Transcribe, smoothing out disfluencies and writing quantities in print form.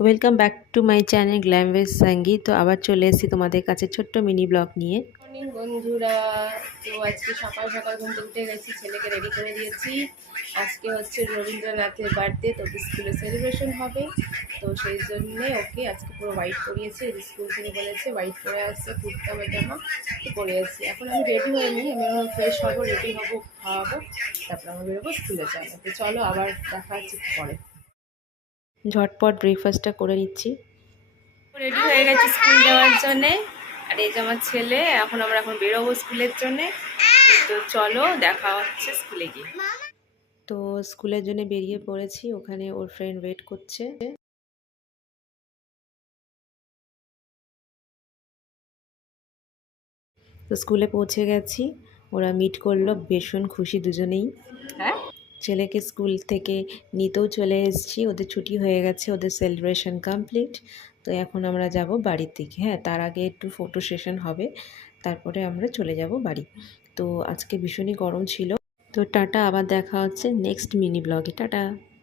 Welcome back to my channel glam with Sangi. তো আবার চলে এসেছি তোমাদের কাছে ছোট্ট মিনি ব্লগ নিয়ে। মর্নিং বন্ধুরা, তো আজকে সকাল সকাল ঘুম থেকে উঠে গেছি, ছেলেকে রেডি করে দিয়েছি। আজকে হচ্ছে রবীন্দ্রনাথের বার্থডে, তো স্কুলে সেলিব্রেশন হবে। তো সেই জন্যে ওকে আজকে পুরো হোয়াইট পরিয়েছে। স্কুল থেকে বলেছে হোয়াইট পরে আসছে, কুর্তা পাজামা তো পরে আসছি। এখন আমি রেডি হয়ে নিই, আমি এখন ফ্রেশ হবো, রেডি হবো, খাওয়াবো, তারপর আমি বেরোবো স্কুলে যাবো। তো চলো আবার দেখা হচ্ছে পরে। ঝটপট ব্রেকফাস্টটা করে নিচ্ছি। রেডি হয়ে গেছি স্কুল যাওয়ার জন্যে। আর এই যে আমার ছেলে, এখন বেরোবো স্কুলের জন্যে। তো চলো দেখা হচ্ছে স্কুলে গিয়ে। তো স্কুলের জন্য বেরিয়ে পড়েছি, ওখানে ওর ফ্রেন্ড ওয়েট করছে। তো স্কুলে পৌঁছে গেছি, ওরা মিট করলো, ভীষণ খুশি দুজনেই। হ্যাঁ, ছেলেকে স্কুল থেকে নিতেও চলে এসেছি, ওদের ছুটি হয়ে গেছে, ওদের সেলিব্রেশন কমপ্লিট। তো এখন আমরা যাব বাড়ির দিকে। হ্যাঁ, তার আগে একটু ফটো সেশন হবে, তারপরে আমরা চলে যাব বাড়ি। তো আজকে ভীষণই গরম ছিল। তো টাটা, আবার দেখা হচ্ছে নেক্সট মিনি ব্লগে। টাটা।